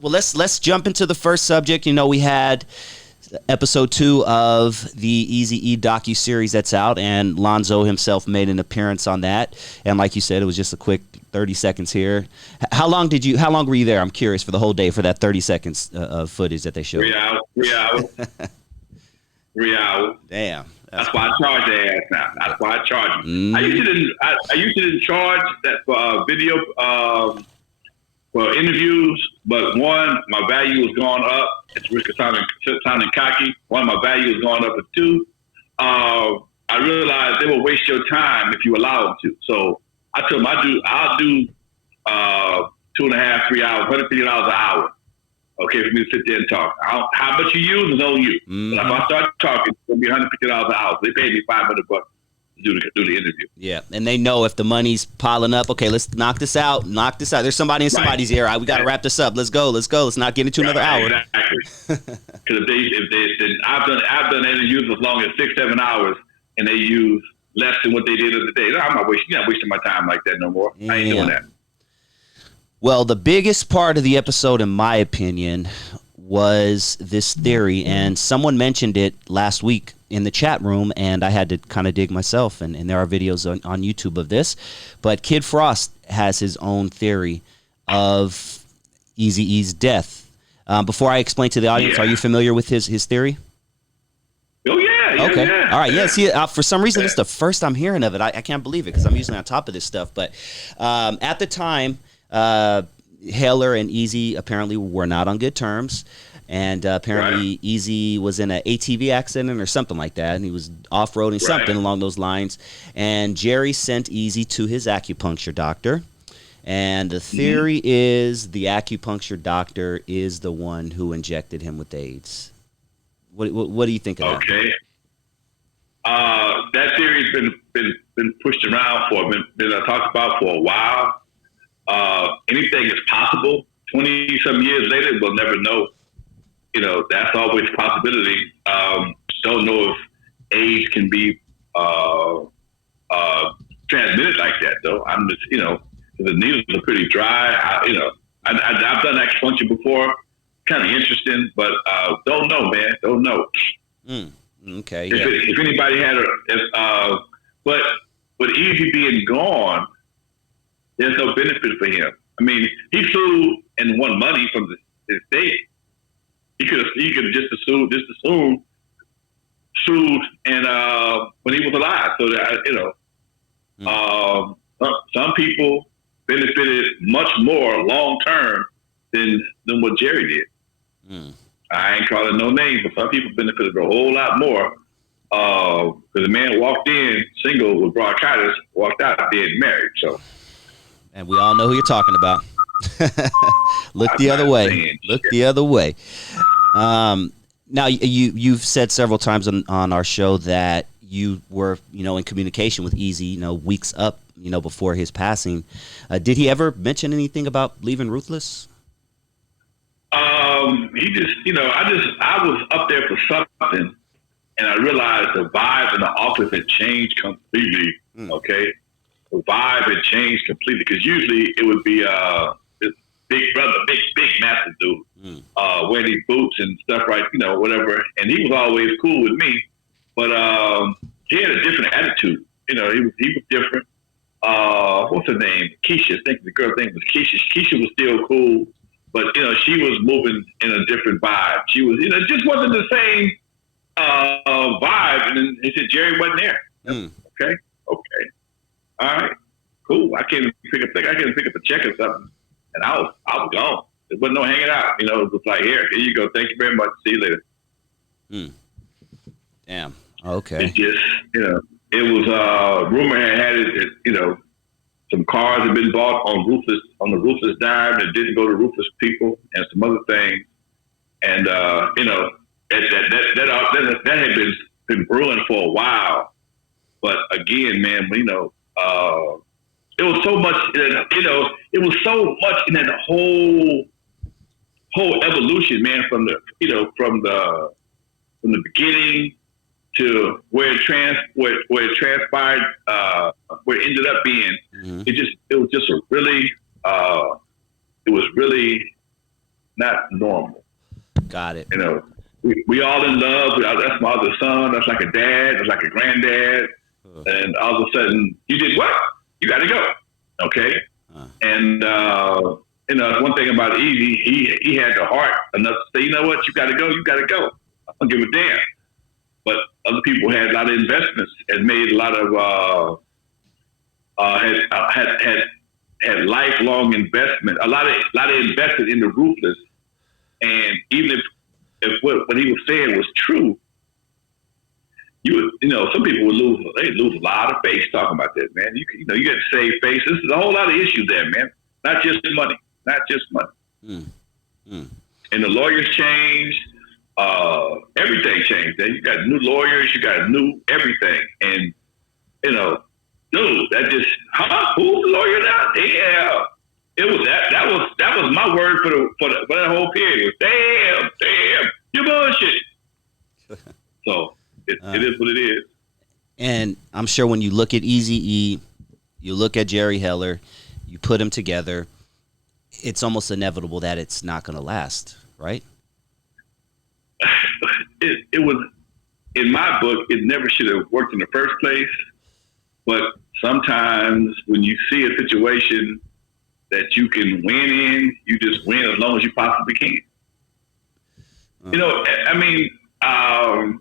Well, let's jump into the first subject. We had episode 2 of the Easy E docu-series that's out, and Lonzo himself made an appearance on that. And like you said, it was just a quick 30 seconds here. How long were you there? I'm curious, for the whole day, for that 30 seconds of footage that they showed. 3 hours. 3 hours. Damn. That's why I charge their ass now. That's why I charge them. I usually didn't charge that for video for interviews, but one, my value has gone up. It's risk of sounding cocky. One, my value has gone up. But two, I realized they will waste your time if you allow them to. So I told them I'll do 2.5, 3 hours, $150 an hour. Okay, for me to sit there and talk. How much you use is on you. Mm-hmm. But if I start talking, it's gonna be $150 an hour. They paid me $500 to do the interview. Yeah, and they know if the money's piling up. Okay, let's knock this out. There's somebody in somebody's ear. We got to wrap this up. Let's go. Let's not get into another hour. Exactly. Because if I've done interviews as long as 6-7 hours, and they use less than what they did in the day. I'm not wasting my time like that no more. Yeah. I ain't doing that. Well, the biggest part of the episode, in my opinion, was this theory, and someone mentioned it last week in the chat room, and I had to kind of dig myself, and there are videos on YouTube of this. But Kid Frost has his own theory of Eazy-E's death. Before I explain to the audience, Are you familiar with his theory? Oh, yeah. Okay. Yeah. All right. Yeah. See, for some reason, it's the first I'm hearing of it. I can't believe it because I'm usually on top of this stuff. But at the time, HELLER and EAZY apparently were not on good terms. And apparently EAZY was in an ATV accident or something like that. And he was off-roading something along those lines. And Jerry sent EAZY to his acupuncture doctor. And the theory is the acupuncture doctor is the one who injected him with AIDS. What do you think of that? Okay. That theory's been pushed around been talked about for a while. Anything is possible. 20-some years later, we'll never know. That's always a possibility. Don't know if AIDS can be transmitted like that, though. I'm just, the needles are pretty dry. I've done acupuncture before. Kind of interesting, but don't know, man. Don't know. Okay. If anybody had but with EAZY being gone, there's no benefit for him. I mean, he sued and won money from the state. He could have just assumed sued and when he was alive. So that some people benefited much more long term than what Jerry did. I ain't calling no names, but some people benefited a whole lot more. Because the man walked in single with bronchitis, walked out dead married. So, and we all know who you're talking about. Look the other way. Look the other way. Now you've said several times on our show that you were in communication with EAZY weeks up before his passing. Did he ever mention anything about leaving Ruthless? He just, I was up there for something, and I realized the vibe in the office had changed completely. Okay, the vibe had changed completely because usually it would be this big brother, big massive dude, wearing these boots and stuff, right? Whatever. And he was always cool with me, but he had a different attitude. He was different. What's her name? Keisha. I think the girl's name was Keisha. Keisha was still cool. But, she was moving in a different vibe. She was, it just wasn't the same vibe. And then they said Jerry wasn't there. Okay. All right. Cool. I can't pick up a check or something. And I was gone. There wasn't no hanging out. It was like, here you go. Thank you very much. See you later. Damn. Okay. It just, it was, rumor had it, some cars had been bought on the Ruthless dime that didn't go to Ruthless people, and some other things. And that had been brewing for a while. But again, man, it was so much. It was so much in that whole evolution, man. From the beginning to where it transpired, where it ended up being. It was just a really, it was really not normal. Got it. You know, we all in love. That's my other son. That's like a dad. That's like a granddad. And all of a sudden, you did what? You got to go. Okay. And you know, one thing about EZY, he had the heart enough to say, you know what, you got to go. You got to go. I don't give a damn. But other people had a lot of investments and made a lot of had lifelong investment. A lot of invested in the ruthless. And even if what he was saying was true, you know, some people would lose a lot of face talking about that, man. You know, you got to save face. This is a whole lot of issues there, man. Not just money. And the lawyers changed. Everything changed. Then you got new lawyers. You got new everything. And you know, dude, that just who's the lawyer now? Yeah. It was that was my word for that whole period. Damn, you bullshit. So it is what it is. And I'm sure when you look at EZE, you look at Jerry Heller, you put them together, it's almost inevitable that it's not going to last, right? It was, in my book, it never should have worked in the first place. But sometimes when you see a situation that you can win in, you just win as long as you possibly can. You know, I mean, I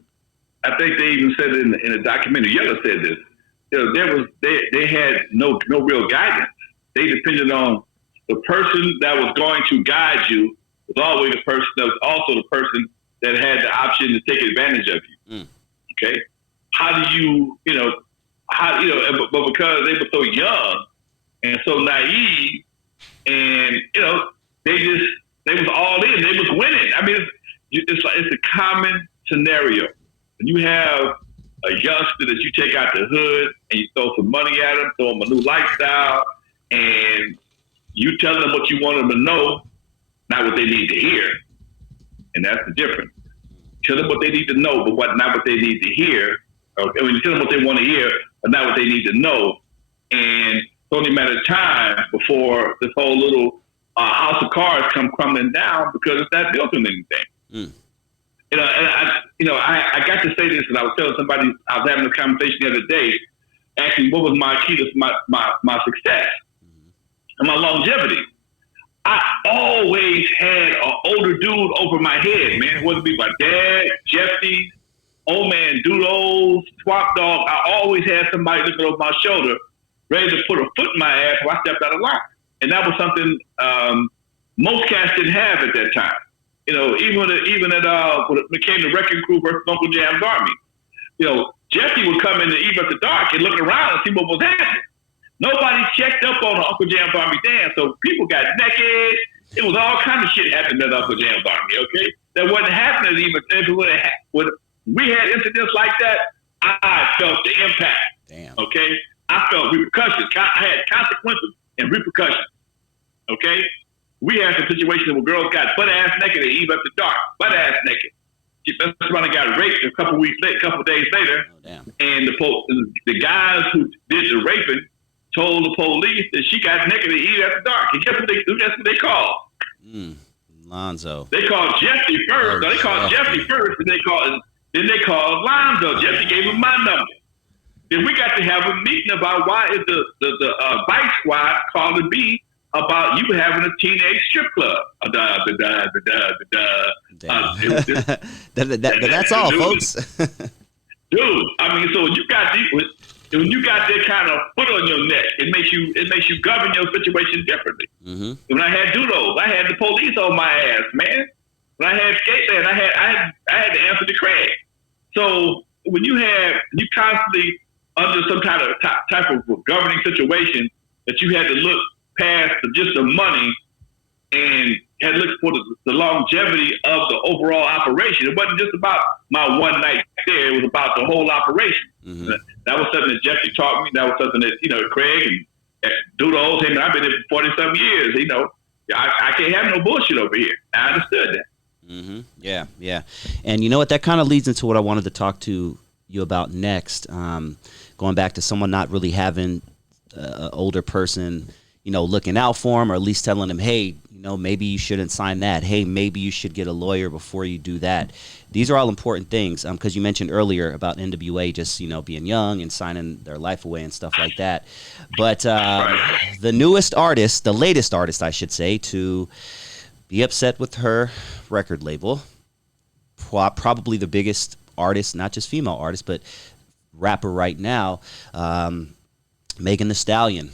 think they even said it in a documentary. Yeller said this. You know, they had no real guidance. They depended on the person that was going to guide you was always the person that was also the person that had the option to take advantage of you. Okay, how do you know? But because they were so young and so naive, and you know, they was all in. They was winning. I mean, it's a common scenario. When you have a youngster that you take out the hood and you throw some money at them, throw them a new lifestyle, and you tell them what you want them to know, not what they need to hear. And that's the difference. Tell them what they need to know, but not what they need to hear. Or when you tell them what they want to hear, but not what they need to know. And it's only a matter of time before this whole little house of cards come crumbling down because it's not built on anything. You know, and I got to say this, and I was telling somebody, I was having a conversation the other day, asking what was my key to my success and my longevity. I always had an older dude over my head, man. Whether it be my dad, Jeffy, old man Doodles, Swap Dog, I always had somebody looking over my shoulder, ready to put a foot in my ass when I stepped out of line. And that was something most cats didn't have at that time. You know, even when it became the Wrecking Crew versus Uncle Jam's Army, you know, Jeffy would come in the Eve after dark and look around and see what was happening. Nobody checked up on the Uncle Jam's Army dance, so people got naked. It was all kind of shit happening at Uncle Jam's Army, okay? That wasn't happening even when we had incidents like that. I felt the impact. Damn. Okay? I felt repercussions. I had consequences and repercussions. Okay? We had some situations where girls got butt-ass naked at Eve after dark. Butt-ass naked. That's when I got raped a couple days later. Oh, damn. And the guys who did the raping told the police that she got naked at Eve after dark. And guess what they called? Lonzo. They called Jeffy first. No, they called Jeffy first, and then they called Lonzo. Jeffy gave him my number. Then we got to have a meeting about why is the bike squad calling me about you having a teenage strip club. That's all, folks. Dude, I mean, so when you got that kind of foot on your neck, it makes you govern your situation differently. When I had Doodles, I had the police on my ass, man. When I had Skateboard, I had to answer to Craig. So when you constantly under some kind of type of governing situation that you had to look past just the money and had looked for the longevity of the overall operation. It wasn't just about my one night there. It was about the whole operation. That was something that Jeffy taught me. That was something that, you know, Craig and Doodles, hey, man, I've been here for 40-some years. You know, I can't have no bullshit over here. I understood that. Yeah. And you know what? That kind of leads into what I wanted to talk to you about next. Going back to someone not really having an older person, you know, looking out for him, or at least telling him, hey, you maybe you shouldn't sign that. Hey, maybe you should get a lawyer before you do that. These are all important things, because you mentioned earlier about N.W.A. just, being young and signing their life away and stuff like that. But the latest artist, I should say, to be upset with her record label, probably the biggest artist, not just female artist, but rapper right now, Megan Thee Stallion.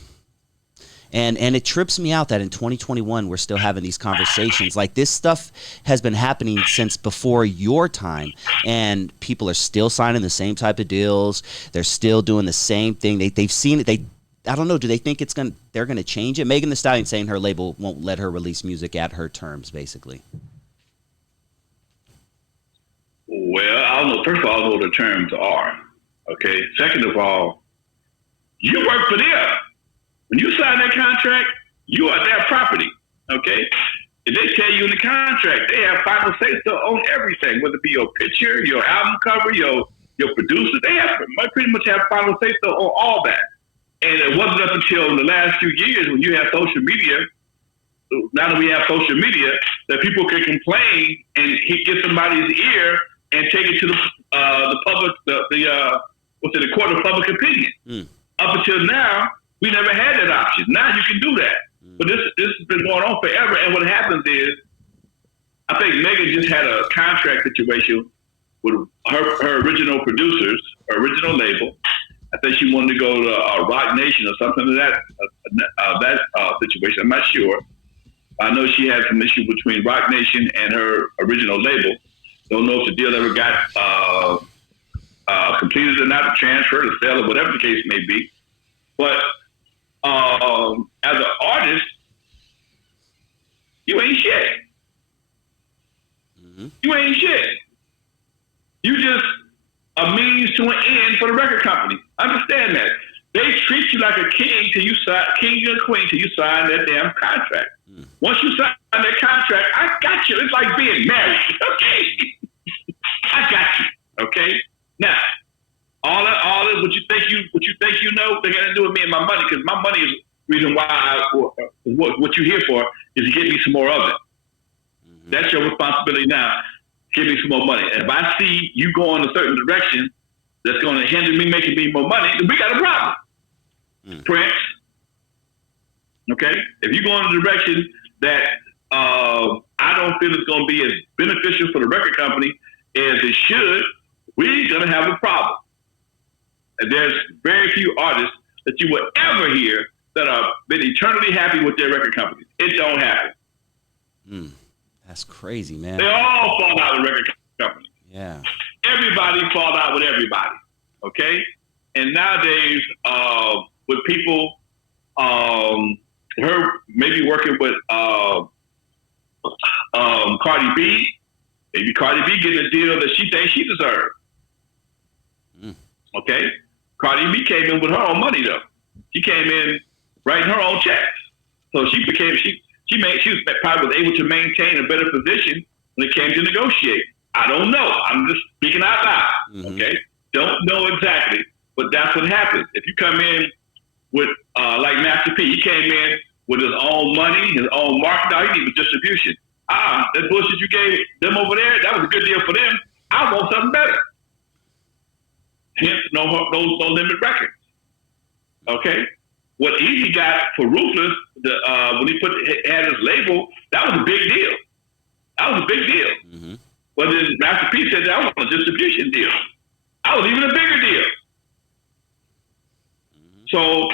And it trips me out that in 2021 we're still having these conversations. Like, this stuff has been happening since before your time, and people are still signing the same type of deals. They're still doing the same thing. They've seen it. I don't know. Do they think they're gonna change it? Megan Thee Stallion saying her label won't let her release music at her terms, basically. Well, I don't know. First of all, I don't know what the terms are. Okay. Second of all, you work for them. When you sign that contract, you are their property, okay? If they tell you in the contract, they have final say-so on everything, whether it be your picture, your album cover, your producer. They pretty much have final say-so on all that. And it wasn't up until the last few years when you have social media, now that we have social media, that people can complain and get somebody's ear and take it to the public, the court of public opinion. Up until now, we never had that option. Now you can do that. But this has been going on forever. And what happens is, I think Megan just had a contract situation with her original producers, her original label. I think she wanted to go to Rock Nation or something like that situation. I'm not sure. I know she had some issue between Rock Nation and her original label. Don't know if the deal ever got completed or not, transferred or sale or whatever the case may be. But as an artist, you ain't shit. You ain't shit. You just a means to an end for the record company. Understand that. They treat you like a king till you sign, king and queen till you sign that damn contract. Once you sign that contract, I got you. It's like being married. Okay. I got you. Okay. Now, all that what you think you know, they're gonna do with me and my money, because my money is the reason why what you're here for is to get me some more of it. That's your responsibility now. Give me some more money. And if I see you go in a certain direction that's gonna hinder me making me more money, then we got a problem. Prince. Okay? If you go in a direction that I don't feel it's gonna be as beneficial for the record company as it should, we're gonna have a problem. And there's very few artists that you will ever hear that are been eternally happy with their record companies. It don't happen. That's crazy, man. They all fall out with record companies. Yeah. Everybody fall out with everybody. Okay? And nowadays, with people, her maybe working with Cardi B, maybe Cardi B getting a deal that she thinks she deserves. Okay? Cardi B came in with her own money though. She came in writing her own checks. So she was probably able to maintain a better position when it came to negotiate. I don't know. I'm just speaking out loud. Okay? Don't know exactly, but that's what happens. If you come in with like Master P, he came in with his own money, his own market. Now he needs distribution. That bullshit you gave them over there, that was a good deal for them. I want something better. Hence, no limit records. Okay? What EZY got for Ruthless, when he had his label, that was a big deal. That was a big deal. But then Master P said that was a distribution deal. That was even a bigger deal. So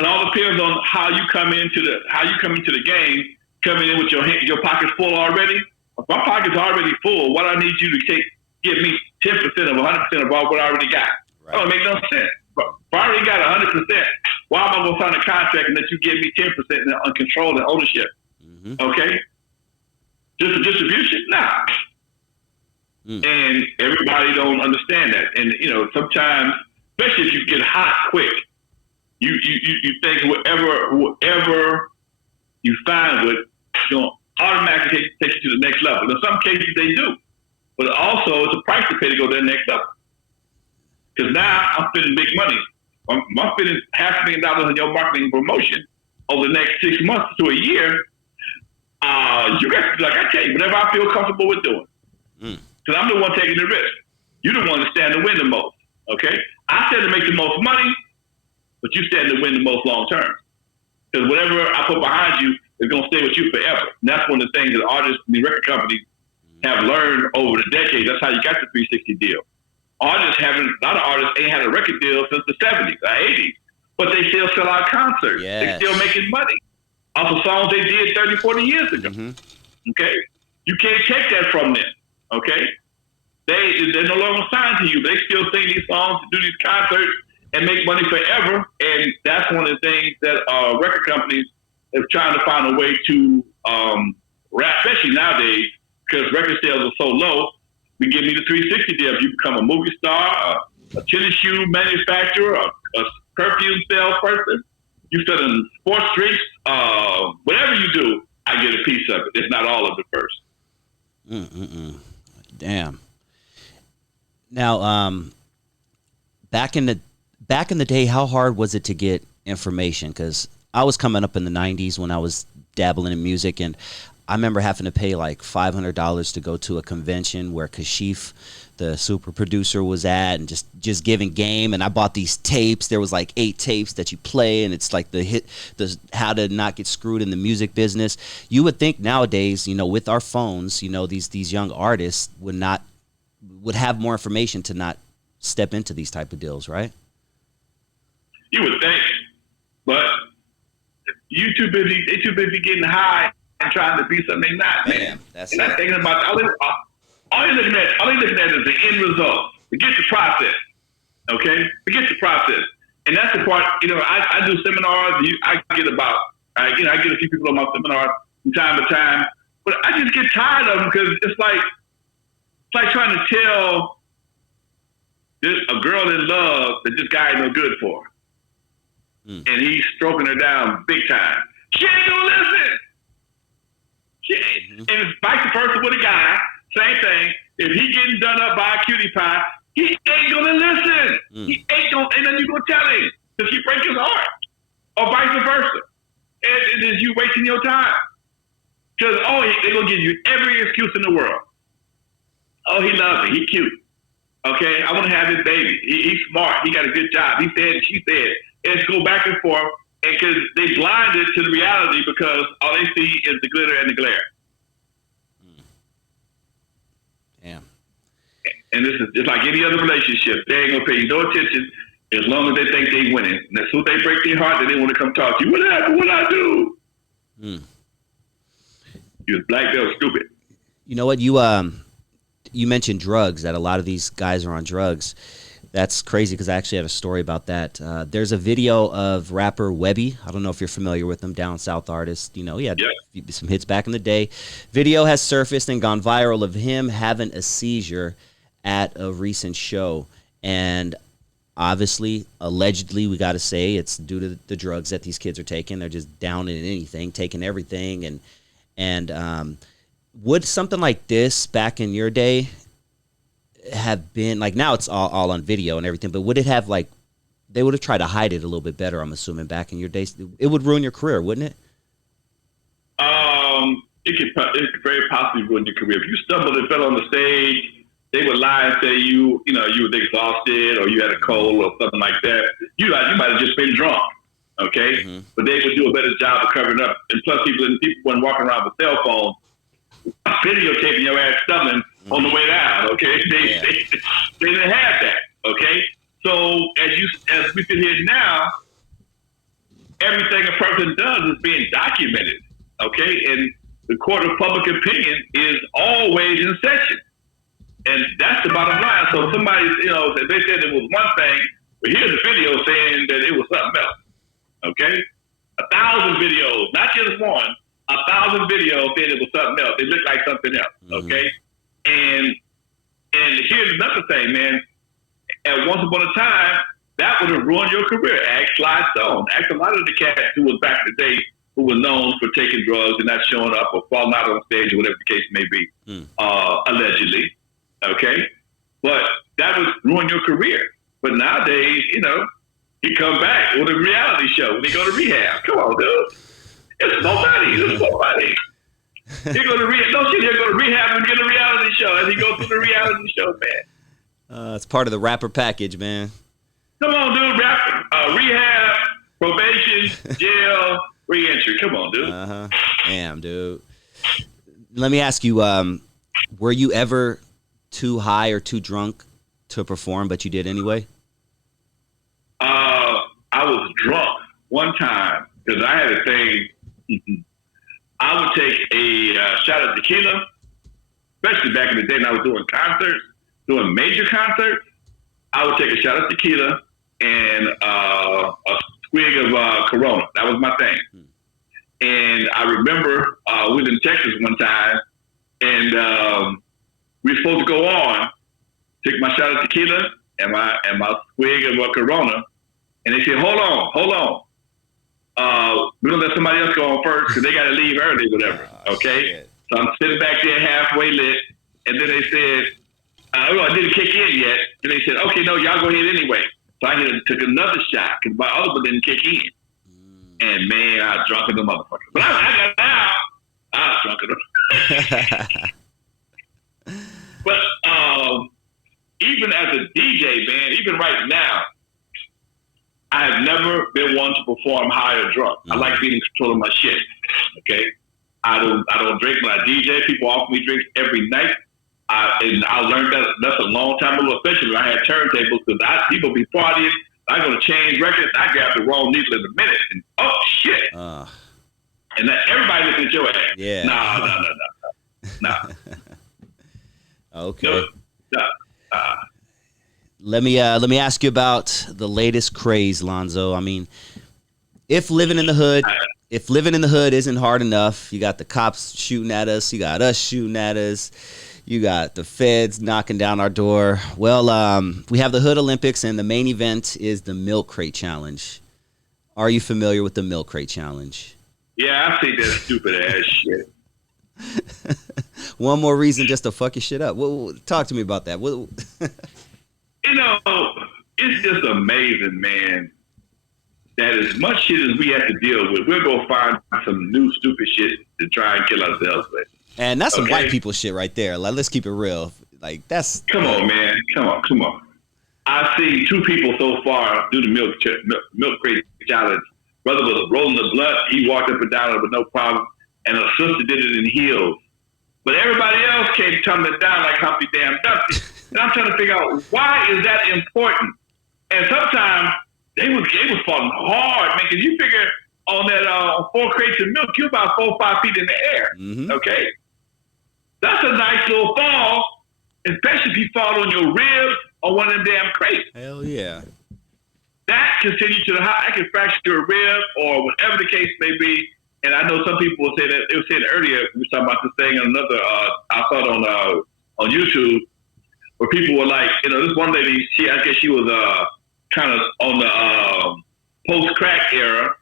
it all depends on how you come into the game, coming in with your pockets full already. If my pocket's already full, why do I need you to give me 10% of 100% of what I already got? Right. That don't make no sense. If I already got 100%, why am I going to sign a contract and let you give me 10% on control and ownership? Okay? Just a distribution? Nah. And everybody don't understand that. And, sometimes, especially if you get hot quick, you think whatever you find with, automatically take you to the next level. In some cases, they do. But also, it's a price to pay to go to the next level. Because now I'm spending big money. I'm spending $500,000 on your marketing and promotion over the next 6 months to a year. You got, like I tell you, whatever I feel comfortable with doing. Because I'm the one taking the risk. You're the one that stand to win the most. Okay? I stand to make the most money, but you stand to win the most long term. Because whatever I put behind you is going to stay with you forever. And that's one of the things that artists and the record companies have learned over the decades. That's how you got the 360 deal. A lot of artists ain't had a record deal since the 70s or 80s, but they still sell out concerts. Yes. They're still making money off of songs they did 30, 40 years ago. Okay? You can't take that from them. Okay? They're no longer signed to you. They still sing these songs, do these concerts, and make money forever. And that's one of the things that record companies are trying to find a way to rap, especially nowadays, because record sales are so low. We give me the 360 deal. If you become a movie star, a tennis shoe manufacturer, a perfume salesperson, you sell in sports drinks, whatever you do, I get a piece of it. It's not all of it first. Damn. Now, back in the day, how hard was it to get information? Because I was coming up in the 90s when I was dabbling in music, and I remember having to pay like $500 to go to a convention where Kashif, the super producer, was at, and just giving game. And I bought these tapes. There was like 8 tapes that you play, and it's like the how to not get screwed in the music business. You would think nowadays, with our phones, these young artists would have more information to not step into these type of deals, right? You would think, but they too busy getting high and trying to be something they're not. Man, that's and not thinking about all you're looking at is the end result. Forget the process. Okay? Forget the process. And that's the part, I do seminars. I get a few people on my seminars from time to time, but I just get tired of them because it's like trying to tell a girl in love that this guy ain't no good for her. And he's stroking her down big time. She ain't gonna listen. And it's vice versa with a guy. Same thing. If he getting done up by a cutie pie, he ain't gonna listen. He ain't gonna, and then you gonna tell him because you break his heart, or vice versa. And it is you wasting your time because they're gonna give you every excuse in the world. Oh, he loves me. He cute. Okay, I want to have his baby. He's smart. He got a good job. He said, she said. And it's go back and forth, and because they blinded to the reality because all they see is the glitter and the glare. Damn. And this is just like any other relationship. They ain't gonna pay you no attention as long as they think they winning. And as soon as they break their heart, then they want to come talk to you. What happened? What I do? You're black belt stupid. You know what? You mentioned drugs, that a lot of these guys are on drugs. That's crazy because I actually have a story about that. There's a video of rapper Webby. I don't know if you're familiar with him, down south artist. He had some hits back in the day. Video has surfaced and gone viral of him having a seizure at a recent show. And obviously, allegedly, we got to say it's due to the drugs that these kids are taking. They're just down in anything, taking everything. And would something like this back in your day have been like, now it's all on video and everything, but would it have they would have tried to hide it a little bit better, I'm assuming, back in your days? It would ruin your career, wouldn't it? It could very possibly ruin your career. If you stumbled and fell on the stage, they would lie and say you were exhausted or you had a cold or something like that. You might have just been drunk, okay? But they would do a better job of covering up. And plus, people weren't walking around with cell phones videotaping your ass stumbling on the way down, okay? They didn't have that, okay? So as we sit here now, everything a person does is being documented, okay? And the court of public opinion is always in session. And that's the bottom line. So somebody, if they said it was one thing, but here's a video saying that it was something else, okay? 1,000 videos, not just one, 1,000 videos saying it was something else. It looked like something else, okay? And here's another thing, man. At once upon a time, that would have ruined your career. Ask Sly Stone. Ask a lot of the cats who was back in the day who were known for taking drugs and not showing up or falling out on stage or whatever the case may be, allegedly, okay? But that would ruin your career. But nowadays, he come back with a reality show when they go to rehab. Come on, dude. It's more money. He go to rehab. No shit. He'll go to rehab and get a reality show as he goes through the reality show, man. It's part of the rapper package, man. Come on, dude. Rehab, probation, jail, re-entry. Come on, dude. Damn, dude. Let me ask you, were you ever too high or too drunk to perform, but you did anyway? I was drunk one time because I had a thing. I would take a shot of tequila, especially back in the day when I was doing concerts, doing major concerts. I would take a shot of tequila and a swig of Corona. That was my thing. And I remember we was in Texas one time, and we were supposed to go on, took my shot of tequila and my swig of Corona, and they said, hold on. We're going to let somebody else go on first because they got to leave early or whatever, okay? Shit. So I'm sitting back there halfway lit, and then they said, I didn't kick in yet, and they said, okay, no, y'all go ahead anyway. So I took another shot because my other one didn't kick in. And, man, I was drunk as a motherfucker. But I got out. I was drunk as a But even as a DJ, man, even right now, I have never been one to perform high or drunk. I like being in control of my shit. Okay, I don't drink when I DJ. People offer me drinks every night. And I learned that's a long time ago, especially when I had turntables, because people be partying. I'm gonna change records. I grab the wrong needle in a minute, and oh shit! And then everybody looking at your ass. Yeah. Nah. Okay. No. Let me ask you about the latest craze, Lonzo. I mean, if living in the hood isn't hard enough, you got the cops shooting at us, you got us shooting at us, you got the feds knocking down our door. Well, we have the Hood Olympics, and the main event is the Milk Crate Challenge. Are you familiar with the Milk Crate Challenge? Yeah, I think that's stupid ass shit. One more reason just to fuck your shit up. Talk to me about that. You know, it's just amazing, man, that as much shit as we have to deal with, we're going to find some new stupid shit to try and kill ourselves with. And that's some white people shit right there. Like, let's keep it real. Like, that's... Come on, man. Come on. I've seen two people so far do the milk crate challenge. Brother was rolling the blunt. He walked up and down it with no problem. And a sister did it in heels. But everybody else came tumbling down like Humpty Damn Dumpty. And I'm trying to figure out, why is that important? And sometimes they was falling hard, man, because you figure on that 4 crates of milk, you're about 4 or 5 feet in the air, okay? That's a nice little fall, especially if you fall on your ribs or one of them damn crates. Hell yeah. That can send you to the hospital. That can fracture a rib or whatever the case may be. And I know some people will say that, they were saying earlier, we were talking about this thing on another, I saw it on YouTube, where people were like, this one lady, I guess she was kind of on the post-crack era,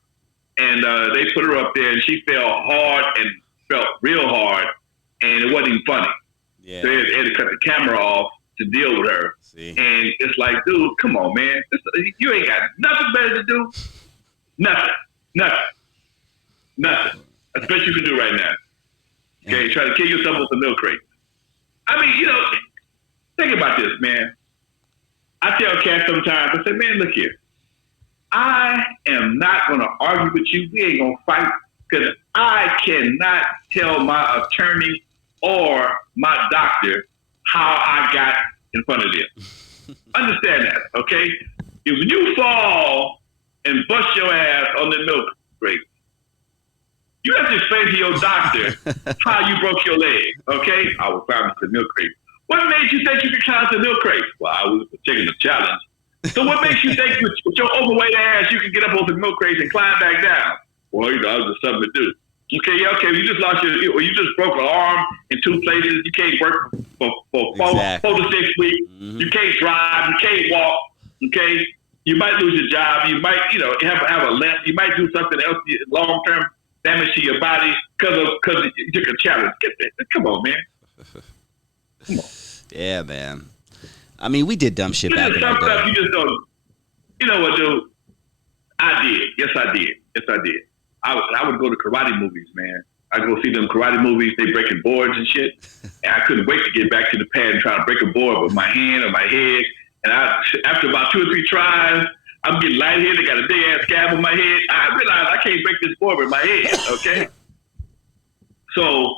and they put her up there, and she fell hard and felt real hard, and it wasn't even funny. Yeah. So they had to cut the camera off to deal with her. See. And it's like, dude, come on, man. You ain't got nothing better to do. Nothing. That's the best you can do right now. Okay, try to kill yourself with a milk crate. I mean, think about this, man. I tell cats sometimes, I say, man, look here. I am not going to argue with you. We ain't going to fight because I cannot tell my attorney or my doctor how I got in front of them. Understand that, okay? If you fall and bust your ass on the milk crate, you have to explain to your doctor how you broke your leg, okay? I was found in the milk crate. What made you think you could climb the milk crate? Well, I was taking the challenge. So what makes you think with your overweight ass you can get up on the milk crate and climb back down? Well, that was just something to do. Okay, you just you just broke an arm in 2 places. You can't work for 4 to 6 weeks. Mm-hmm. You can't drive. You can't walk. Okay, you might lose your job. You might, have a limp. You might do something else long term damage to your body because you took a challenge. Come on, man. Come on. Yeah, man. I mean, we did dumb shit back in the day. Stuff you just don't. You know what, dude? I did. Yes, I did. I would go to karate movies, man. I go see them karate movies. They breaking boards and shit. And I couldn't wait to get back to the pad and try to break a board with my hand or my head. And after about 2 or 3 tries, I'm getting lightheaded. I got a big ass scab on my head. I realized I can't break this board with my head. Okay. So,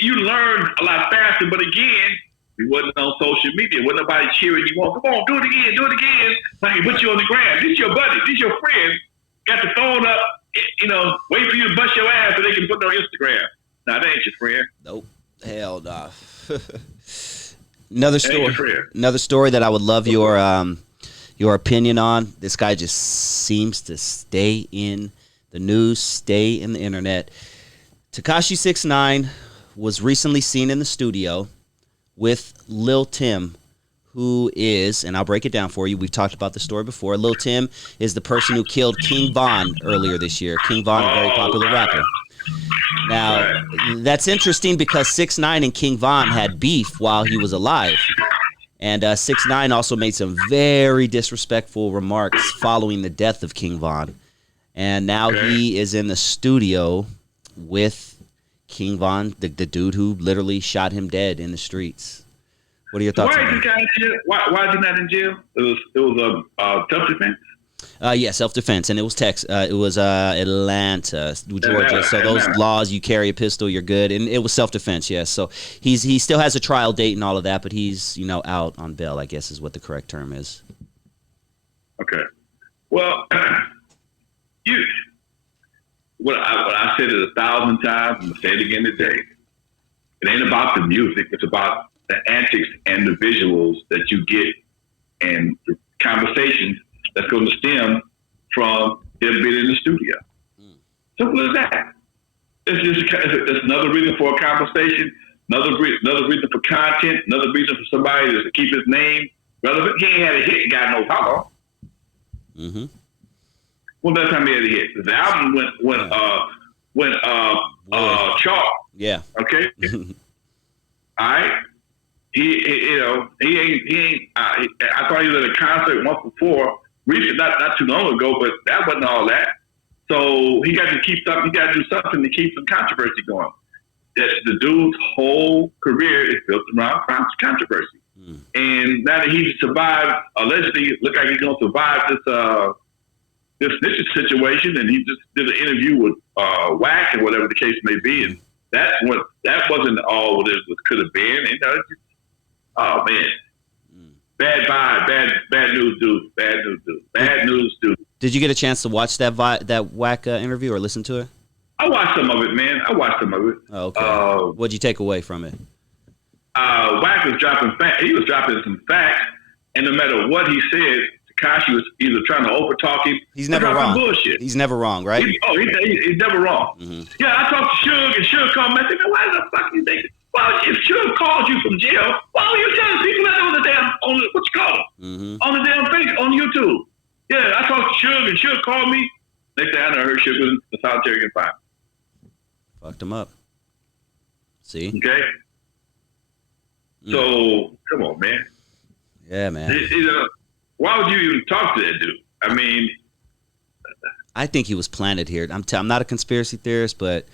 you learn a lot faster. But again, we wasn't on social media. Wasn't nobody cheering you on. Come on, do it again, do it again. Like, put you on the ground. This your buddy. This your friend. Got the phone up, wait for you to bust your ass so they can put it on Instagram. Nah, that ain't your friend. Nope. Hell nah. Another story that I would love your opinion on. This guy just seems to stay in the news, stay in the internet. Takashi 6ix9ine was recently seen in the studio with Lil Tim, who is, and I'll break it down for you. We've talked about the story before. Lil Tim is the person who killed King Von earlier this year. King Von, a very popular rapper. Now, that's interesting because 6ix9ine and King Von had beef while he was alive. And 6ix9ine also made some very disrespectful remarks following the death of King Von. And now he is in the studio with King Von, the dude who literally shot him dead in the streets. What are your thoughts on that? Why is this guy in jail? Why is he not in jail? It was a self-defense? Yeah, self-defense, and it was Atlanta, Georgia. So those laws, you carry a pistol, you're good, and it was self-defense. Yes, so he still has a trial date and all of that, but he's out on bail, I guess is what the correct term is. Okay. Well, what I said it 1,000 times, I'm gonna say it again today. It ain't about the music; it's about the antics and the visuals that you get and the conversations that's going to stem from them being in the studio. Simple as that. It's another reason for a conversation, another reason for content, another reason for somebody to keep his name relevant. He ain't had a hit, God knows how long. Mm-hmm. Well, last time he had a hit. The album went Chalk. Yeah. Okay. All right. He ain't. I thought he was at a concert once before, recently, not too long ago, but that wasn't all that. So he got to keep something. He got to do something to keep some controversy going. That the dude's whole career is built around controversy, and now that he survived, allegedly, look like he's gonna survive this snitching situation, and he just did an interview with WAC or whatever the case may be, and that wasn't all what it could have been. Oh man, bad vibe, bad news, dude. Did you get a chance to watch that WAC interview or listen to it? I watched some of it, man. Oh, okay. What'd you take away from it? WAC was dropping facts. He was dropping some facts, and no matter what he said, Takashi was either trying to overtalk him. He's never wrong. Bullshit. He's never wrong, right? He's never wrong. Mm-hmm. Yeah, I talked to Suge, and Suge called me. I said, man, why the fuck you think? Well, if Suge called you from jail, why were you telling people that on the damn, what you call it? Mm-hmm. On the damn face, on YouTube. Yeah, I talked to Suge, and Suge called me. Next thing I know, I heard Suge was in the solitary confinement. Fucked him up. See? Okay? So, come on, man. Yeah, man. Why would you even talk to that dude? I mean, I think he was planted here. I'm not a conspiracy theorist, but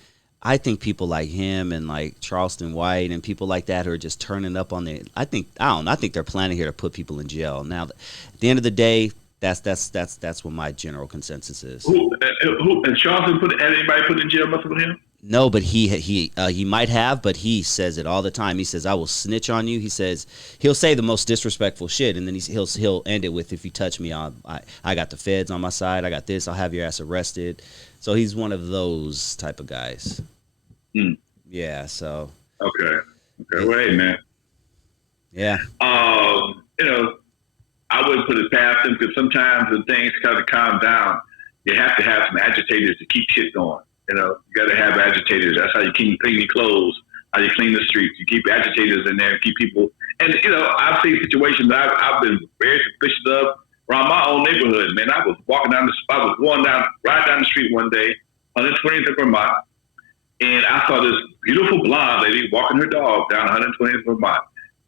I think people like him and like Charleston White and people like that who are just turning up on the. I think they're planning here to put people in jail. Now, at the end of the day, that's what my general consensus is. Who and Charleston had anybody put in jail messing with him? No, but he might have, but he says it all the time. He says, "I will snitch on you." He says he'll say the most disrespectful shit, and then he'll end it with, "If you touch me, I got the feds on my side. I got this. I'll have your ass arrested." So he's one of those type of guys. Yeah. So. Okay. Well, hey, man. Yeah. I wouldn't put it past him because sometimes when things kind of calm down, you have to have some agitators to keep shit going. You got to have agitators. That's how you keep clean your clothes, how you clean the streets. You keep agitators in there and keep people. And, I've seen situations that I've been very suspicious of around my own neighborhood, man. I was going down the street one day, 120th and Vermont, and I saw this beautiful blonde lady walking her dog down 120th and Vermont.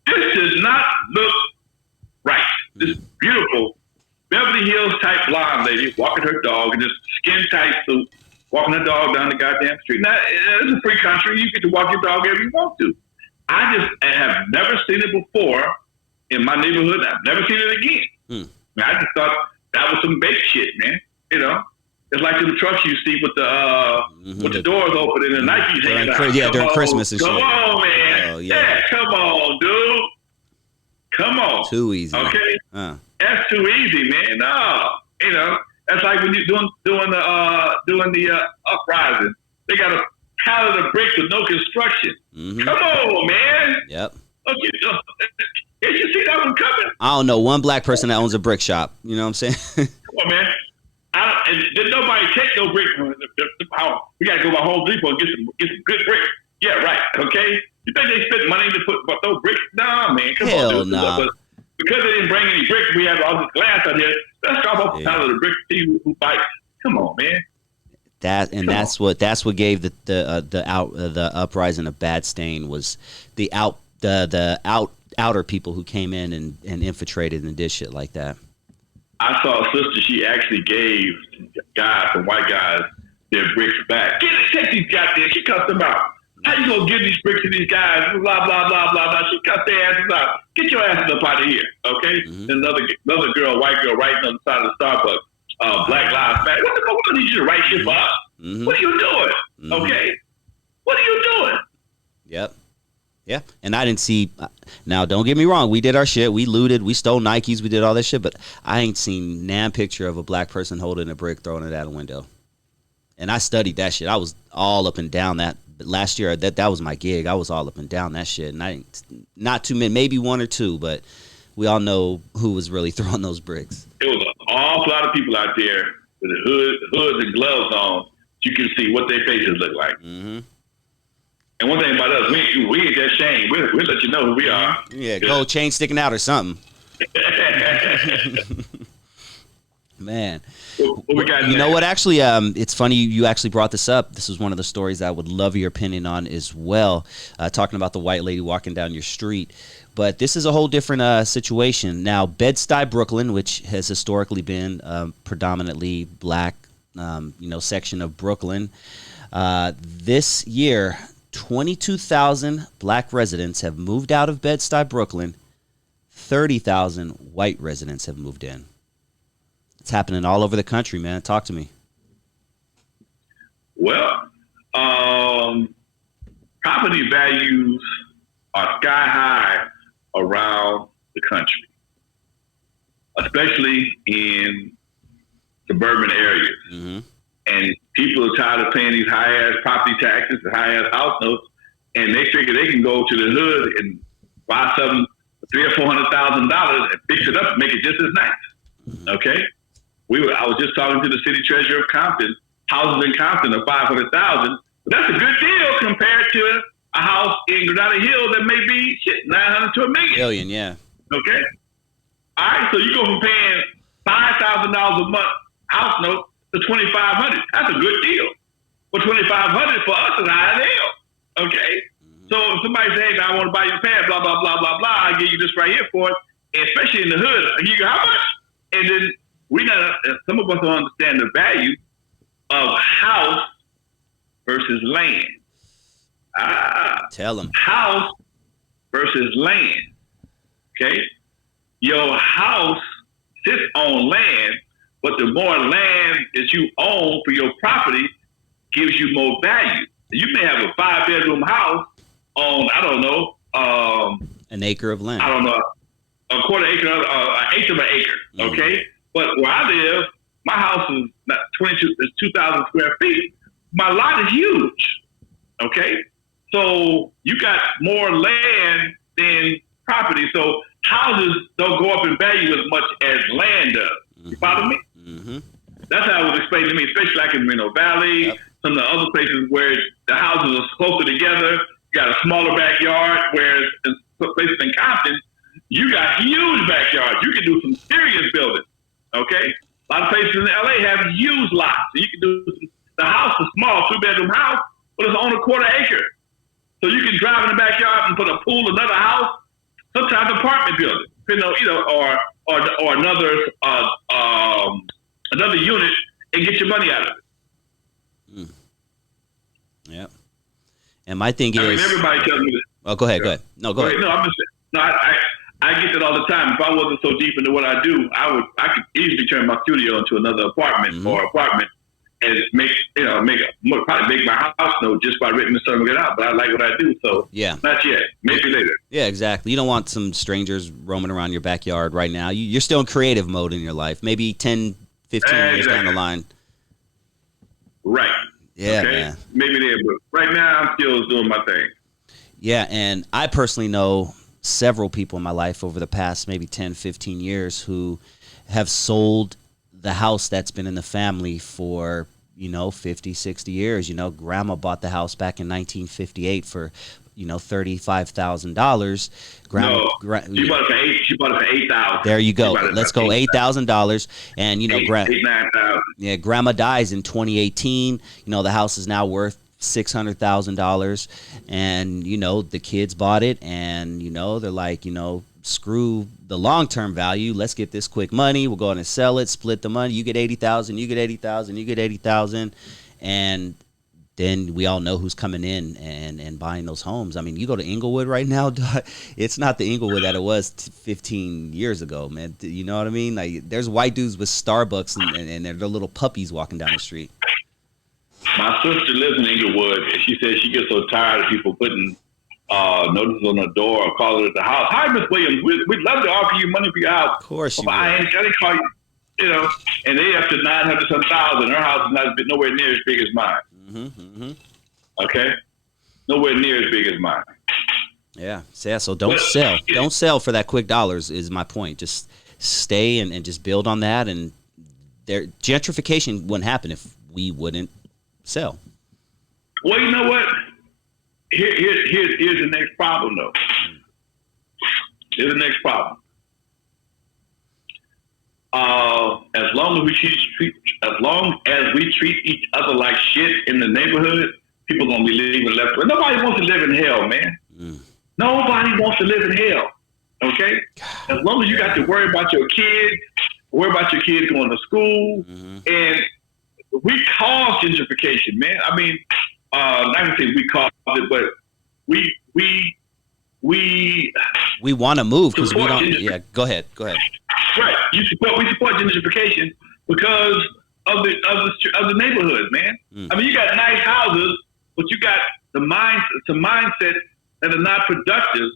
This does not look right. This beautiful Beverly Hills type blonde lady walking her dog in this skin tight suit walking the dog down the goddamn street. Now, it's a free country. You get to walk your dog wherever you want to. I just have never seen it before in my neighborhood. I've never seen it again. I just thought that was some bait shit, man. You know, it's like the trucks you see with the doors open and the Nikes hanging out. Yeah, during Christmas and shit. Come on, man. Oh, yeah. Come on, dude. Come on. Too easy. Okay. That's too easy, man. No, you know, that's like when you're doing the uprising. They got a pallet of bricks with no construction. Come on, man. Yep. Okay. Did you see that one coming? I don't know one black person that owns a brick shop. You know what I'm saying? Come on, man. Did nobody take no bricks? We got to go by Home Depot and get some good bricks. Yeah, right. Okay. You think they spent money to put those bricks? Nah, man. Come Hell on, dude. nah. Because they didn't bring any bricks, we have all this glass out here. Let's drop off a pallet of bricks. See who bites. Come on, man. That's what gave the uprising a bad stain was the outer people who came in and infiltrated and did shit like that. I saw a sister. She actually gave some white guys their bricks back. Take these goddamn. She cussed them out. How you gonna give these bricks to these guys? Blah blah blah blah blah. She cussed their asses out. Get your asses up out of here, okay? Another girl, white girl, writing on the side of the Starbucks. Black Lives Matter. What the fuck? We don't need you to write shit for us. What are you doing? Okay, what are you doing? Yep. Yeah, and I didn't see. Now, don't get me wrong. We did our shit. We looted. We stole Nikes. We did all that shit. But I ain't seen nan picture of a black person holding a brick, throwing it out a window. And I studied that shit. I was all up and down that. Last year, that was my gig. I was all up and down that shit. And not too many, maybe one or two, but we all know who was really throwing those bricks. There was an awful lot of people out there with the hoods and gloves on. You can see what their faces look like. And one thing about us, we ain't that shame. We'll let you know who we are. Yeah, gold chain sticking out or something. Man. What we got you know what? Actually, it's funny you actually brought this up. This was one of the stories I would love your opinion on as well, talking about the white lady walking down your street. But this is a whole different situation. Now, Bed-Stuy, Brooklyn, which has historically been predominantly black, section of Brooklyn. This year, 22,000 black residents have moved out of Bed-Stuy, Brooklyn. 30,000 white residents have moved in. It's happening all over the country, man. Talk to me. Well, property values are sky high around the country, especially in suburban areas. And people are tired of paying these high-ass property taxes and high-ass house notes, and they figure they can go to the hood and buy something for $300,000 or $400,000 and fix it up and make it just as nice. Okay? I was just talking to the city treasurer of Compton. Houses in Compton are $500,000, but that's a good deal compared to a house in Granada Hills that may be $900,000 to $1 million. Yeah. Okay. All right. So you go from paying $5,000 a month house note to $2,500. That's a good deal. But $2,500 for us is high as hell. Okay. So if somebody says, "I want to buy your pad," blah blah blah blah blah, I give you this right here for it. And especially in the hood, I give you how much? And then some of us don't understand the value of house versus land. Tell them. House versus land. Okay? Your house sits on land, but the more land that you own for your property gives you more value. You may have a 5-bedroom house on, I don't know, an acre of land. I don't know, a quarter acre, an eighth of an acre, okay? But where I live, my house is not 2,000 square feet. My lot is huge, okay? So you got more land than property. So houses don't go up in value as much as land does. You follow me? That's how it was explained to me, especially like in Reno Valley, some of the other places where the houses are closer together. You got a smaller backyard, whereas in places in Compton, you got huge backyards. You can do some serious building, okay? A lot of places in LA have huge lots. So you can do the house is small, 2-bedroom house, but it's on a quarter acre. So you can drive in the backyard and put a pool, another house, sometimes apartment building, or another unit and get your money out of it. And my thing I mean, is, everybody tells me this. oh, go ahead. No, go ahead. No, I'm just no. I get that all the time. If I wasn't so deep into what I do, I could easily turn my studio into another apartment or apartment and probably make my house note just by renting the serving it out. But I like what I do, so not yet. Maybe later. Yeah, exactly. You don't want some strangers roaming around your backyard right now. You're still in creative mode in your life. Maybe 10, 15 years down the line. Right. Yeah, okay? man. Maybe there, but right now I'm still doing my thing. Yeah, and I personally know several people in my life over the past maybe 10, 15 years who have sold the house that's been in the family for, 50, 60 years. Grandma bought the house back in 1958 for, $35,000. She bought it for $8,000. There you go. Let's go $8,000. And Grandma dies in 2018. The house is now worth $600,000, and the kids bought it, and they're like, screw the long-term value. Let's get this quick money. We'll go on and sell it, split the money. You get 80,000, you get 80,000, you get 80,000, and then we all know who's coming in and buying those homes. I mean, you go to Inglewood right now, it's not the Inglewood that it was 15 years ago, man. You know what I mean? Like, there's white dudes with Starbucks and their little puppies walking down the street. My sister lives in Inglewood, and she says she gets so tired of people putting notices on the door or calling at the house. Hi, Miss Williams. We'd love to offer you money for your house. Of course you I ain't gonna call you. And they up to 900-some thousand. Her house is not nowhere near as big as mine. Okay, nowhere near as big as mine. Yeah. So don't sell. Don't sell for that quick dollars. Is my point. Just stay and just build on that. And gentrification wouldn't happen if we wouldn't sell. Well, you know what? Here's the next problem, though. Here's the next problem. As long as we treat each other like shit in the neighborhood, people gonna be living left. Nobody wants to live in hell, man. Nobody wants to live in hell. Okay? As long as you got to worry about your kids, going to school, and we caused gentrification, man. I mean, not to say we caused it, but we want to move because we don't. Yeah, go ahead. Right, we support gentrification because of the neighborhood, man. I mean, you got nice houses, but you got some mindsets that are not productive,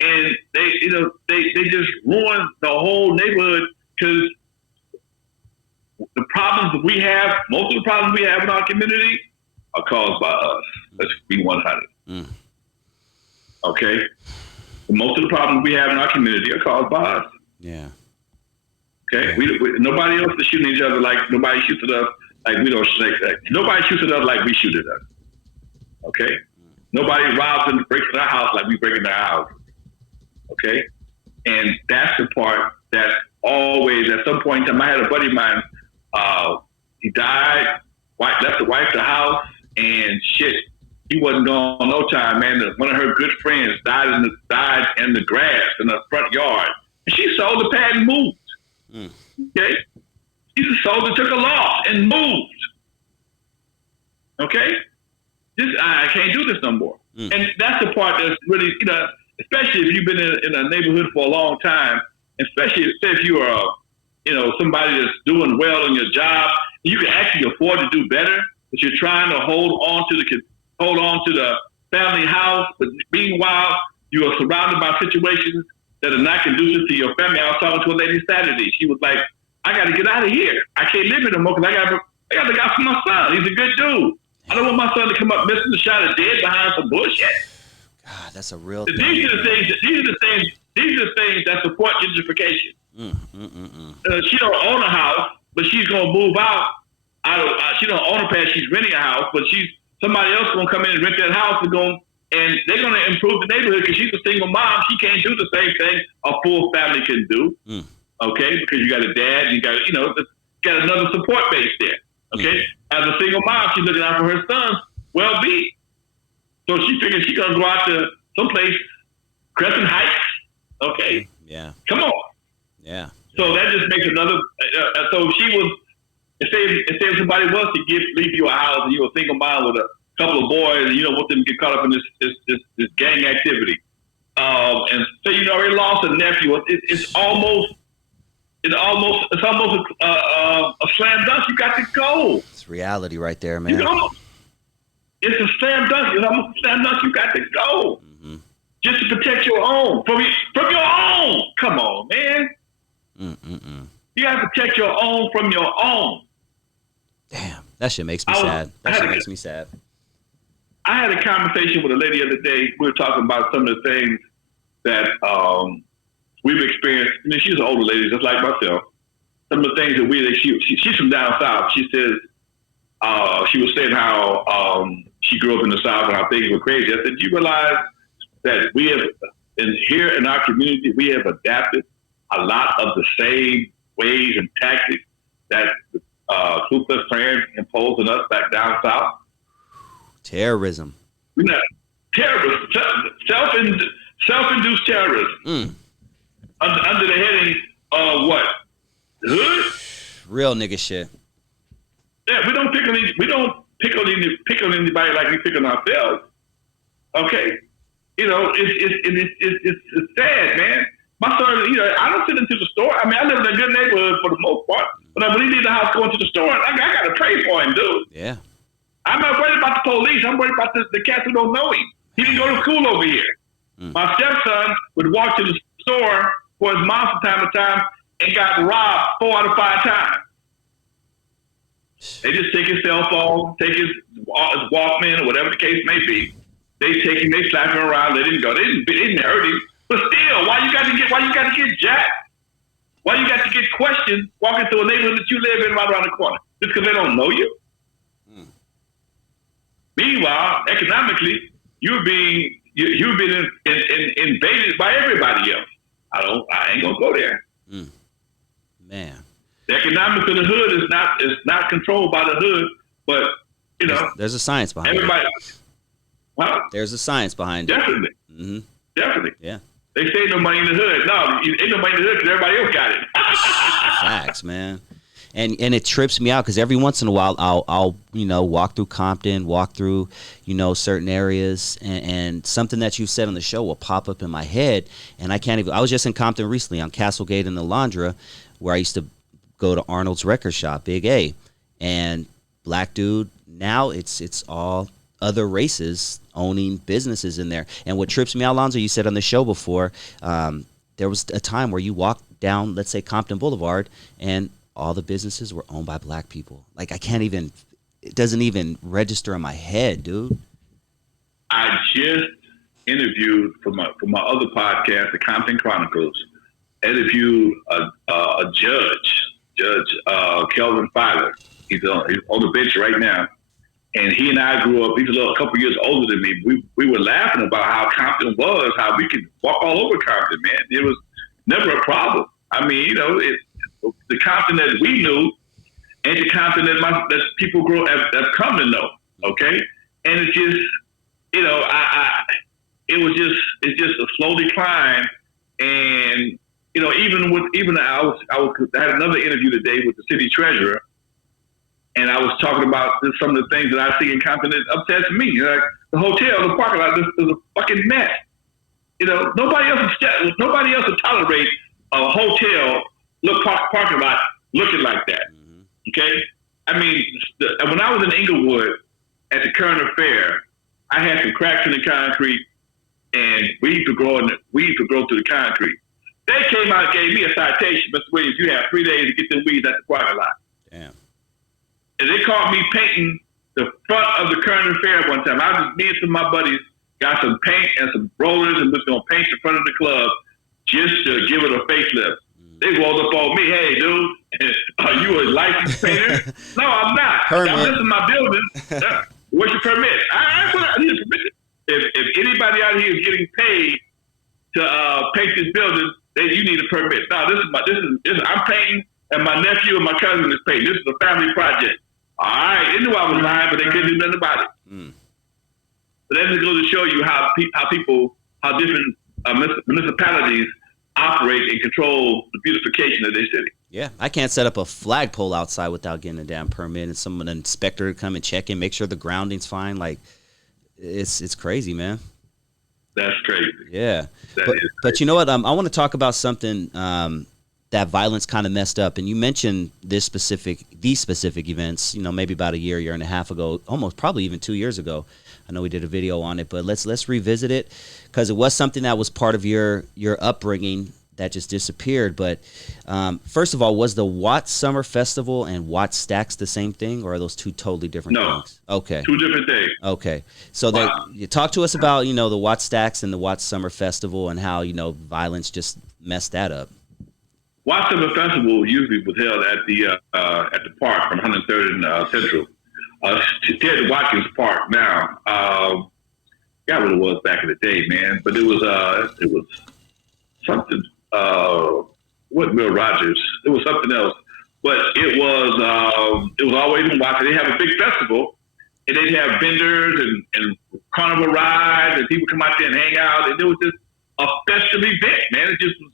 and they just ruin the whole neighborhood because the problems that we have, most of the problems we have in our community are caused by us. Let's be 100. Okay? Most of the problems we have in our community are caused by us. Yeah. Okay? Nobody else is shooting each other like nobody shoots at us like we don't shoot. Nobody shoots at us like we shoot at us. Okay? Nobody robs and breaks in our house like we break in their house. Okay? And that's the part that always, at some point in time, I had a buddy of mine, he died, left the wife the house, and shit, he wasn't gone no time, man. One of her good friends died in the grass in the front yard. And she sold the pad and moved. Okay? She just sold it, took a loss, and moved. Okay? I can't do this no more. And that's the part that's really, especially if you've been in a neighborhood for a long time, especially if you are, somebody that's doing well in your job, you can actually afford to do better, but you're trying to hold on to the family house, but meanwhile, you are surrounded by situations that are not conducive to your family. I was talking to a lady Saturday. She was like, I got to get out of here. I can't live here no more because I got to look out for my son. He's a good dude. I don't want my son to come up missing, shot or dead behind some bullshit. God, that's a real thing. These are the things that support gentrification. She don't own a house, but she's gonna move out. She don't own a pad. She's renting a house, but somebody else gonna come in and rent that house and they're gonna improve the neighborhood because she's a single mom. She can't do the same thing a full family can do. Okay, because you got a dad, you got got another support base there. Okay, as a single mom, she's looking out for her son's well-being. So she figures she's gonna go out to someplace, Crescent Heights. Okay. Yeah. Come on. Yeah. So that just makes another. So she was. If somebody was to leave you a house and you were a single mom with a couple of boys, want them to get caught up in this gang activity. And so, already lost a nephew. It's almost a slam dunk. You got to go. It's reality right there, man. It's a slam dunk. It's almost a slam dunk. You got to go. Mm-hmm. Just to protect your own. From your own. Come on, man. Mm-mm-mm. You got to protect your own from your own. Damn, that shit makes me sad. That shit makes me sad. I had a conversation with a lady the other day. We were talking about some of the things that we've experienced. She's an older lady, just like myself. Some of the things that she's from down south. She says, she was saying how she grew up in the South and how things were crazy. I said, do you realize that we have, here in our community, we have adapted a lot of the same ways and tactics that Ku Klux Klan imposed on us back down south? Terrorism. We're not terrorism. Self-induced terrorism. Under the heading of what? The hood? Real nigga shit. Yeah, we don't pick on anybody like we pick on ourselves. Okay, it's sad, man. My son, I don't sit into the store. I mean, I live in a good neighborhood for the most part, but when he leaves the house going to the store, I got to pray for him, dude. Yeah. I'm not worried about the police. I'm worried about the cats who don't know him. He didn't go to school over here. My stepson would walk to the store for his mom from time to time and got robbed 4 out of 5 times. They just take his cell phone, take his Walkman, or whatever the case may be. They take him, they slap him around, let him go. They didn't hurt him. But still, why you got to get jacked? Why you got to get questioned walking through a neighborhood that you live in right around the corner? Just because they don't know you? Meanwhile, economically, you've been invaded by everybody else. I ain't gonna go there. Man, the economics of the hood is not controlled by the hood, but there's a science behind everybody. it. Huh? There's a science behind Definitely. it. Mm-hmm. Definitely. Yeah. They say no money in the hood. No, ain't no money in the hood because everybody else got it. Facts, man. And it trips me out because every once in a while I'll walk through Compton, walk through certain areas, and something that you said on the show will pop up in my head, and I can't even. I was just in Compton recently on Castlegate and Alondra, where I used to go to Arnold's record shop, Big A, and black dude. Now it's all other races owning businesses in there. And what trips me out, Lonzo, you said on the show before, there was a time where you walked down, let's say Compton Boulevard, and all the businesses were owned by black people. Like, it doesn't even register in my head, dude. I just interviewed for my other podcast, the Compton Chronicles, interviewed a Judge Kelvin Filer. He's on the bench right now. And he and I grew up, he's a couple years older than me. We were laughing about how Compton was, how we could walk all over Compton, man. It was never a problem. I mean, the Compton that we knew ain't the Compton that people have come to know, okay? And it's just, it's just a slow decline. And, I had another interview today with the city treasurer, and I was talking about some of the things that I see in Compton that upsets me. Like the hotel, the parking lot, is a fucking mess. Nobody else will tolerate a hotel parking lot looking like that. Mm-hmm. Okay, I mean, when I was in Inglewood at the Current Affair, I had some cracks in the concrete, and weeds would grow through the concrete. They came out and gave me a citation, Mr. Williams. You have 3 days to get the weeds at the parking lot. Damn. And they caught me painting the front of the Current Affair one time. Me and some of my buddies got some paint and some rollers and was going to paint the front of the club just to give it a facelift. They rolled up on me, hey, dude, are you a licensed painter? No, I'm not. Permit. I'm listing my building. What's your permit? I need a permit. If anybody out here is getting paid to paint this building, then you need a permit. No, I'm painting, and my nephew and my cousin is painting. This is a family project. All right, they knew I was lying, but they couldn't do nothing about it. But that just goes to show you how different municipalities operate and control the beautification of their city. Yeah, I can't set up a flagpole outside without getting a damn permit and an inspector to come and check and make sure the grounding's fine. Like, it's crazy, man. That's crazy. Yeah, That but is but you know what? I want to talk about something that violence kind of messed up, and you mentioned these specific events. You know, maybe about a year and a half ago, almost probably even 2 years ago. I know we did a video on it, but let's revisit it because it was something that was part of your upbringing that just disappeared. But first of all, was the Watts Summer Festival and Watts Stacks the same thing, or are those two totally different things? Okay. Two different things. Okay. So you talk to us about, you know, the Watts Stacks and the Watts Summer Festival and how, you know, violence just messed that up. Watts Summer Festival usually was held at the park on 103rd and Central. Ted Watkins Park now. Forgot what it was back in the day, man. But it was something. What Will Rogers? It was something else. But it was always in Watts. They have a big festival, and they'd have vendors and carnival rides, and people come out there and hang out. And it was just a festive event, man. It just was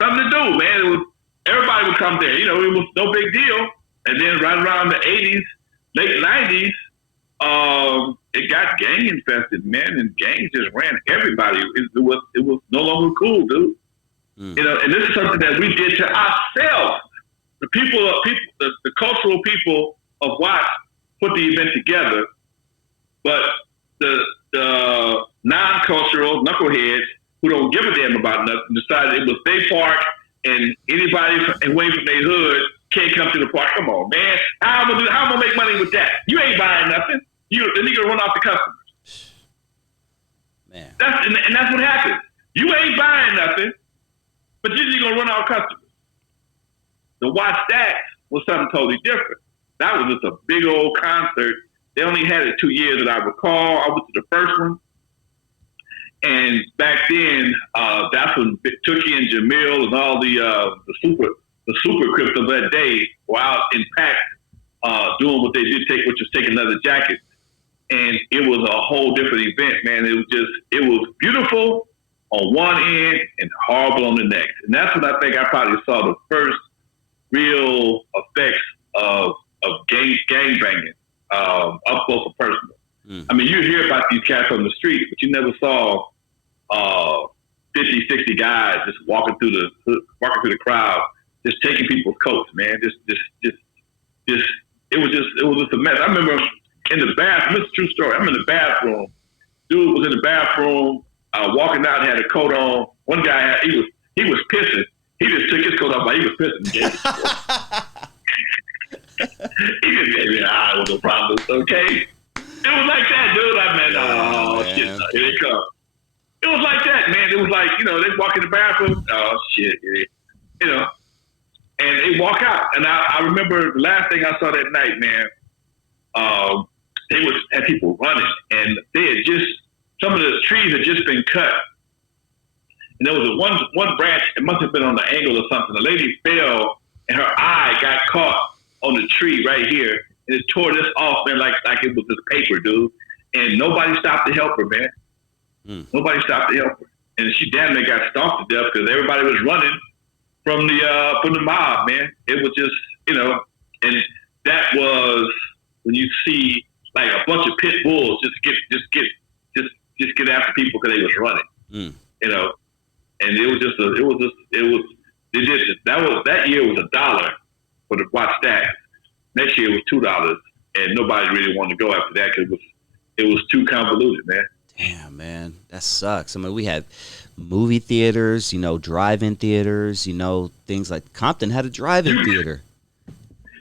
something to do, man. It was everybody would come there. You know, it was no big deal. And then right around the 80s, late 90s, it got gang infested, man, and gangs just ran everybody. It was no longer cool, dude. You know, and this is something that we did to ourselves. The cultural people of Watts put the event together, but the non-cultural knuckleheads who don't give a damn about nothing decided it was their park, and anybody away from their hood can't come to the park. Come on, man. How am I gonna make money with that? You ain't buying nothing. Then you're gonna run off the customers. Man. That's what happens. You ain't buying nothing, but you're just gonna run off customers. The Watts Stacks was something totally different. That was just a big old concert. They only had it 2 years that I recall. I went to the first one. And back then, that's when Tookie and Jamil and all the super crips of that day were out in packs doing what they did, which was take another jacket. And it was a whole different event, man. It was beautiful on one end and horrible on the next. And that's when I think I probably saw the first real effects of gang banging up close and personal. I mean, you hear about these cats on the street, but you never saw 50, 60 guys just walking through the crowd, just taking people's coats, man. It was just a mess. I remember in the bathroom. It's a true story. I'm in the bathroom. Dude was in the bathroom, walking out, had a coat on. One guy he was pissing. He just took his coat off while he was pissing. He just gave me an eye with no problems. Okay. It was like that, dude. I mean, oh, shit, here they come. It was like that, man. It was like, you know, they walk in the bathroom, oh, shit, you know, and they walk out. And I remember the last thing I saw that night, man, they had people running, and they had some of the trees had just been cut. And there was one branch, it must have been on the angle or something. The lady fell, and her eye got caught on the tree right here. And it tore this off, man, like it was this paper, dude. And nobody stopped to help her, man. Nobody stopped to help her. And she damn near got stomped to death because everybody was running from the mob, man. It was just, you know, and that was when you see like a bunch of pit bulls just get after people because they was running, you know. And that year was $1 for the Watts Stacks. Next year it was $2, and nobody really wanted to go after that because it was too convoluted, man. Damn, man, that sucks. I mean, we had movie theaters, you know, drive-in theaters, you know, things like Compton had a drive-in theater.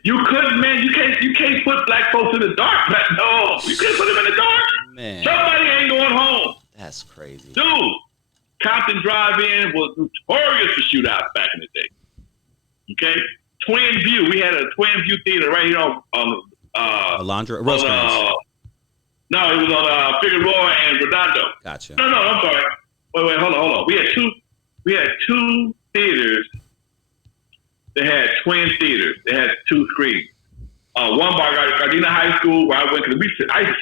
You couldn't, man. You can't put black folks in the dark. No, you couldn't put them in the dark. Man, somebody ain't going home. That's crazy, dude. Compton Drive-In was notorious for shootouts back in the day. Okay, Twin View. We had a Twin View theater right here on Alondra, Rosecrans. No, it was on Figueroa and Redondo. Gotcha. No, I'm sorry. Wait, hold on. We had two theaters that had twin theaters. They had two screens. One by Gardena High School where I went to.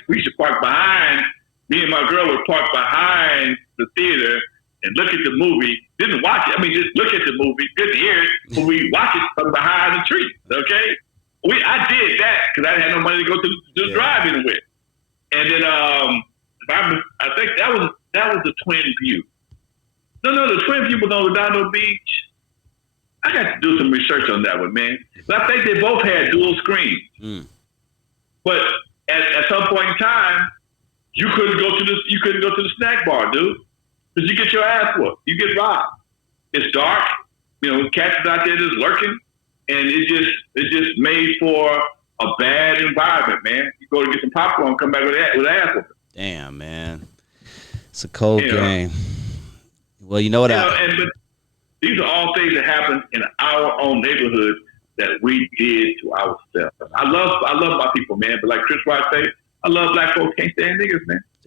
We used to park behind. Me and my girl would park behind the theater, and look at the movie. Didn't watch it. I mean, just look at the movie, didn't hear it, but we watch it from behind the tree. Okay, I did that because I had no money to go to the drive-in with. And then I think that was the Twin View. No, the Twin View was on Redondo Beach. I got to do some research on that one, man. But I think they both had dual screens. Mm. But at some point in time, you couldn't go to the snack bar, dude, because you get your ass whooped. You get robbed. It's dark. Cats is out there just lurking, and it just made for a bad environment, man. You go to get some popcorn, come back with ass whooping. Damn, man, it's a cold game. Well, you know what? But these are all things that happen in our own neighborhood that we did to ourselves. I love my people, man. But like Chris Rock say, I love black folks, can't stand niggas, man.